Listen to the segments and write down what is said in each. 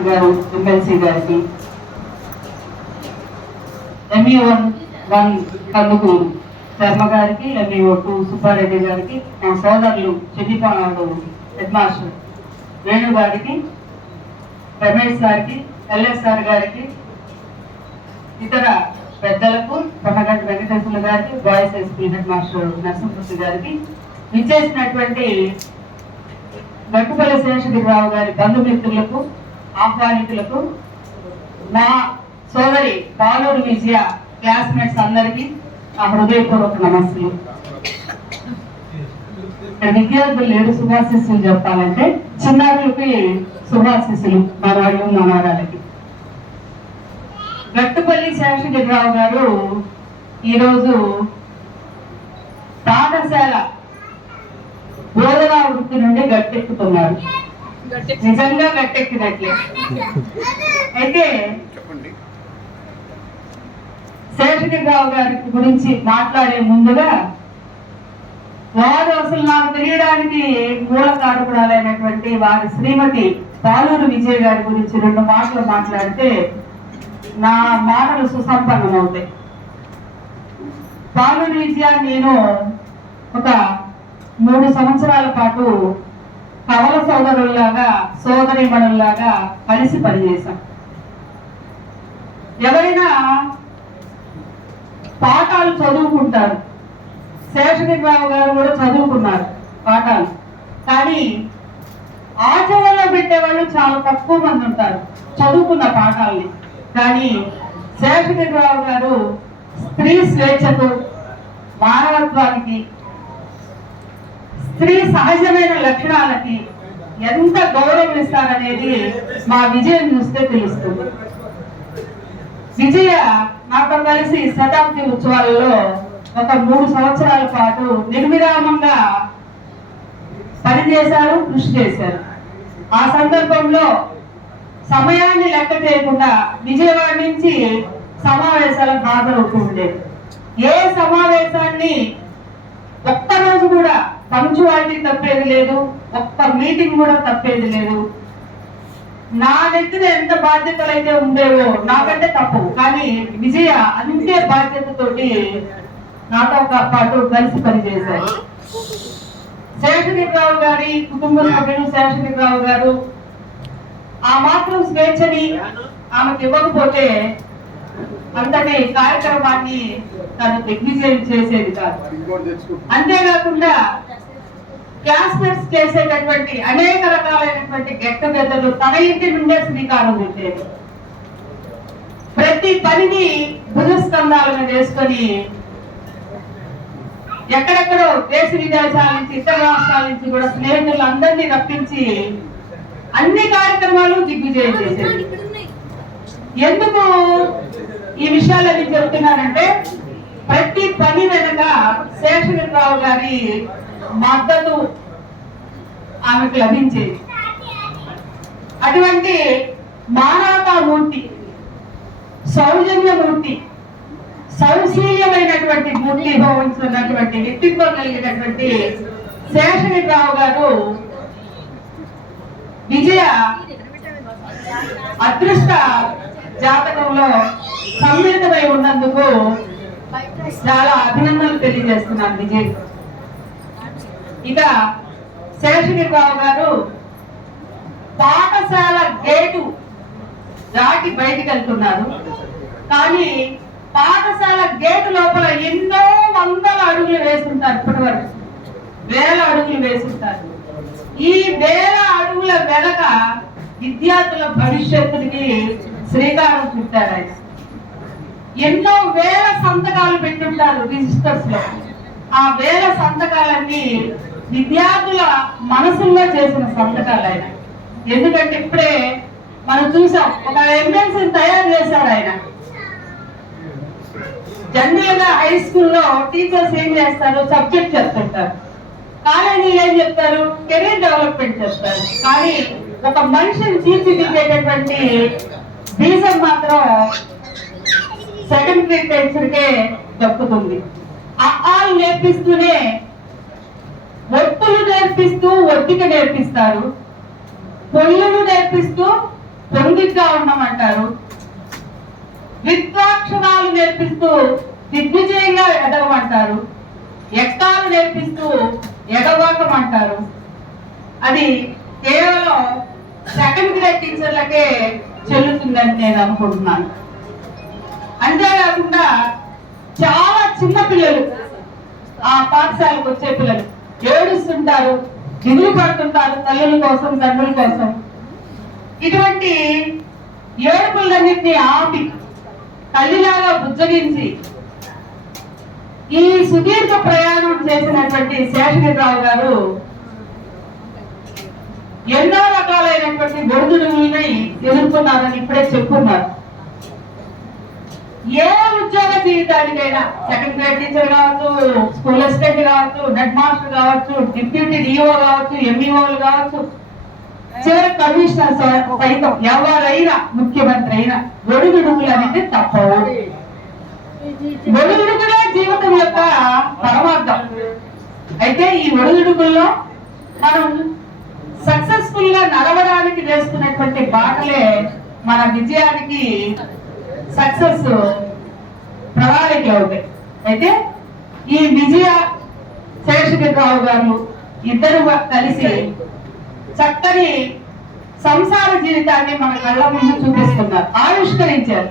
శ్రీకాంత్ గారు ఎమ్మెల్సీ గారికి, ME1 కందుకూరు శర్మ గారికి, ME2 సుబ్బారెడ్డి గారికి, మా సోదరులు చెన్నిపాడు హెడ్ మాస్టర్ వేణు గారికి, రమేష్ గారికి, LSR గారికి, ఇతర పెద్దలకు, కొనగంటి వెంకటేశ్వర గారికి, boys SP head master Narasimhamurthy గారికి, విచ్చేసినటువంటి గట్టుపల్లి శేషగిరిరావు గారి బంధుమిత్రులకు, ఆహ్వానితులకు, నా సోదరి పాలూరు విజయ క్లాస్మేట్స్ అందరికీ నా హృదయపూర్వక నమస్సులు. విద్యార్థులు లేడు శుభాశిస్సులు చెప్పాలంటే చిన్నారులకి శుభాశిస్సులు మనవాళ్ళు మనవాళ్ళకి. గట్టుపల్లి శేషగిరిరావు గారు ఈరోజు పాఠశాల బోధనా వృత్తి నుండి గట్టెక్కుతున్నారు. నిజంగా గట్టెక్కినట్లే. అయితే శేషగిరిరావు గారి గురించి మాట్లాడే ముందుగా వారు అసలు నాకు తెలియడానికి మూల కారకురాలైనటువంటి వారి శ్రీమతి పాలూరు విజయ గారి గురించి 2 మాటలు మాట్లాడితే నా మాటలు సుసంపన్నమవుతాయి. పాలూరు విజయ నేను ఒక 3 సంవత్సరాల పాటు కవల సోదరుల్లాగా సోదరీమణుల్లాగా కలిసి పనిచేశాం. ఎవరైనా పాఠాలు చదువుకుంటారు, శేషగిరిరావు గారు కూడా చదువుకున్నారు పాఠాలు, కానీ ఆచరణలో పెట్టేవాళ్ళు చాలా తక్కువ మంది ఉంటారు చదువుకున్న పాఠాలని. కానీ శేషగిరిరావు గారు స్త్రీ స్వేచ్ఛకు, మానవత్వానికి, స్త్రీ సహజమైన లక్షణాలకి ఎంత గౌరవం ఇస్తారనేది మా విజయం చూస్తే తెలుస్తుంది. విజయ నాతో కలిసి శతాబ్ది ఉత్సవాలలో ఒక 3 సంవత్సరాల పాటు నిర్విరామంగా పనిచేశారు, కృషి చేశారు. ఆ సందర్భంలో సమయాన్ని లెక్క చేయకుండా విజయవాడ నుంచి సమావేశాలకు హాజరవుతూ ఉండేది. ఏ సమావేశాన్ని ఒక్కరోజు కూడా పంక్చువాలిటీ తప్పేది లేదు, ఒక్క మీటింగ్ కూడా తప్పేది లేదు. నా దగ్గర ఎంత బాధ్యతలు అయితే ఉండేవో నాకంటే తప్పు, కానీ విజయ అంతే బాధ్యతతోటి నాతో పాటు కలిసి పనిచేశారు. శేషగిరిరావు గారి కుటుంబ సభ్యులు, శేషగిరిరావు గారు ఆ మాత్రం స్వేచ్ఛని ఆమెకు ఇవ్వకపోతే అంతటి కార్యక్రమాన్ని తను దిగ్విజయం చేసేది కాదు. అంతేకాకుండా క్లాస్మేట్స్ చేసేటటువంటి అనేక రకాలైనటువంటి గెట్టబెద్దలు తన ఇంటి నుండే శ్రీకారం చుట్టేది. ప్రతి పనిని భుజస్కంధాల మీద వేసుకొని ఎక్కడెక్కడో దేశ విదేశాల నుంచి, ఇతర రాష్ట్రాల నుంచి కూడా స్నేహితులు అందరినీ రప్పించి అన్ని కార్యక్రమాలు దిగ్విజయం చేసేది. ఎందుకు ఈ విషయాలన్నీ చెబుతున్నానంటే ప్రతి పని వెనక శేషగిరిరావు గారి మద్దతు ఆమెకు లభించేది. అటువంటి మానవతామూర్తి, సౌజన్యమూర్తి, సౌశీల్యమైనటువంటి మూర్తి భవించినటువంటి వ్యక్తిత్వం కలిగినటువంటి శేషగిరిరావు గారు విజయ అదృష్ట జాతకంలో సమ్మిళితమై ఉన్నందుకు చాలా అభినందనలు తెలియజేస్తున్నాను విజయ్. ఇక శేషగిరిరావు గారు పాఠశాల గేటు దాటి బయటికి వెళ్తున్నారు, కానీ పాఠశాల గేటు లోపల ఎన్నో వందల అడుగులు వేస్తుంటారు. ఇప్పటి వరకు 1000 అడుగులు వేస్తుంటారు. ఈ 1000 అడుగుల వెనక విద్యార్థుల భవిష్యత్తుకి శ్రీకారం చుట్టారు. ఆయన ఎన్నో 1000 సంతకాలు పెట్టుంటారు రిజిస్టర్స్ లో. ఆ 1000 సంతకాలన్నీ విద్యార్థుల మనసుల్లో చేసిన సంతకాలు ఆయన. ఎందుకంటే ఇప్పుడే మనం చూసాం, ఒక ఎమ్మెల్సీని తయారు చేశాడు ఆయన. జనరల్ గా హై స్కూల్లో టీచర్స్ ఏం చేస్తారు, సబ్జెక్ట్ చెప్తుంటారు. కాలేజీలో ఏం చెప్తారు, కెరీర్ డెవలప్మెంట్ చేస్తారు. కానీ ఒక మనిషిని తీర్చిదిద్దేటటువంటి బీజం మాత్రం సెకండరీ టీచర్కే దక్కుతుంది. ఆలు నేర్పిస్తూనే ఒత్తులు నేర్పిస్తూ ఒత్తిక నేర్పిస్తారు, పొల్లులు నేర్పిస్తూ పొంగి పొద్దుగ్గా ఉండమంటారు, విద్వాక్షరాలు నేర్పిస్తూ దిగ్విజయంగా ఎదగమంటారు, ఎక్కాలు నేర్పిస్తూ ఎగబాకమంటారు. అది కేవలం సెకండ్ గ్రేడ్ టీచర్లకే చెల్లుతుందని నేను అనుకుంటున్నాను. అంతేకాకుండా చాలా చిన్న పిల్లలు, ఆ పాఠశాలకు వచ్చే పిల్లలు ఏడుస్తుంటారు, దిగులు పడుతుంటారు తల్లుల కోసం, తండ్రుల కోసం. ఇటువంటి ఏడుపులన్నింటినీ ఆపి తల్లిలాగా బుజ్జగించి ఈ సుదీర్ఘ ప్రయాణం చేసినటువంటి శేషగిరిరావు గారు ఎన్నో రకాలైనటువంటి ఒడిదుడుకుల్ని ఎదుర్కొన్నారని ఇప్పుడే చెప్పుకున్నారు. ఏ ఉద్యోగ జీవితానికైనా సెకండ్ గ్రేడ్ టీచర్ కావచ్చు, స్కూల్ అసిస్టెంట్ కావచ్చు, హెడ్ మాస్టర్ కావచ్చు, డిప్యూటీ డిఓ కావచ్చు, ఎంఈఓలు కావచ్చు, చివరి కమిషనర్ సైతం ఎవరైనా, ముఖ్యమంత్రి అయినా ఒడిదుడుకులు అనేది తప్పవు. ఒడిదుడుకులే జీవితం యొక్క పరమార్థం. అయితే ఈ ఒడిదుడుకుల్లో మనం సక్సెస్ఫుల్ గా నడవడానికి వేసుకున్నటువంటి బాటలే మన విజయానికి సక్సెస్ ప్రణాళికలు అవుతాయి. అయితే ఈ విజయ శేషగిరిరావు గారు ఇద్దరు కలిసి చక్కని సంసార జీవితాన్ని మన కళ్ళ ముందు చూపిస్తున్నారు, ఆవిష్కరించారు.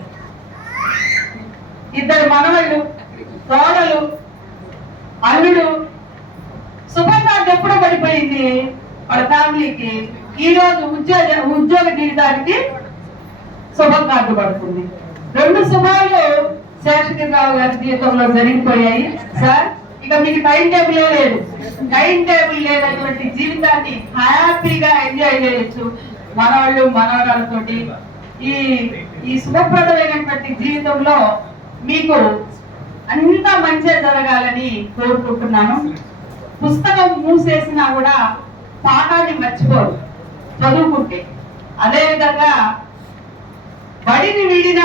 ఇద్దరు మనవళ్ళు, కోడలు, అల్లుడు. శుభకార్డు ఎప్పుడో పడిపోయింది వాళ్ళ ఫ్యామిలీకి. ఈ రోజు ఉద్యోగ జీవితానికి శుభకార్డు పడుతుంది. 2 శుభాలు శేషగిరిరావు గారి జీవితంలో జరిగిపోయాయి. సార్, ఇక మీకు టైం టేబుల్ లేదు. టైం టేబుల్ లేనటువంటి జీవితాన్ని హ్యాపీగా ఎంజాయ్ చేయొచ్చు మనవాళ్ళు మనవరాలతోటి. ఈ శుభప్రదమైనటువంటి జీవితంలో మీకు అంత మంచి జరగాలని కోరుకుంటున్నాను. పుస్తకం మూసేసినా కూడా పాఠాన్ని మర్చిపోరు చదువుకుంటే. అదేవిధంగా బడిని వీడిన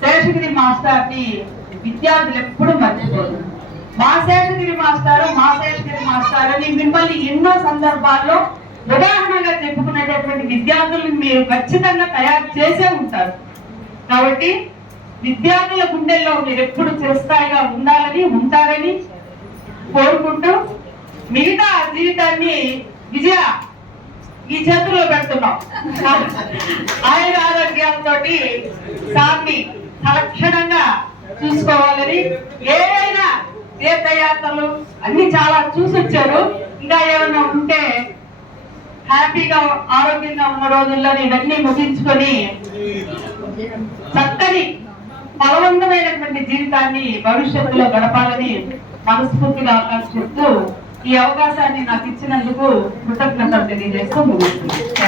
శేషగిరి మాస్టర్ని విద్యార్థులు ఎప్పుడు మర్చిపోరు. మా శేషగిరి మాస్టర్ అని మిమ్మల్ని ఎన్నో సందర్భాల్లో ఉదాహరణగా చెప్పుకునేటటువంటి విద్యార్థులను మీరు ఖచ్చితంగా తయారు చేసే ఉంటారు. కాబట్టి విద్యార్థుల గుండెల్లో మీరు ఎప్పుడు చిరస్థాయిగా ఉండాలని, ఉంటారని కోరుకుంటూ మిగతా జీవితాన్ని విజయ ఈ చేతుల్లో పెడుతున్నాం. ఆయుర ఆరోగ్యాలతోటి సార్ని సలక్షణంగా చూసుకోవాలని. ఏదైనా తీర్థయాత్రలు అన్ని చాలా చూసొచ్చారు. ఇంకా ఏమైనా ఉంటే హ్యాపీగా ఆరోగ్యంగా ఉన్న రోజుల్లో ఇవన్నీ ముగించుకొని చక్కని ఫలవంతమైనటువంటి జీవితాన్ని భవిష్యత్తులో గడపాలని మనస్ఫూర్తిగా ఆకాంక్షిస్తూ ఈ అవకాశాన్ని నాకు ఇచ్చినందుకు కృతజ్ఞతలు తెలియజేస్తూ ముగిస్తున్నాను.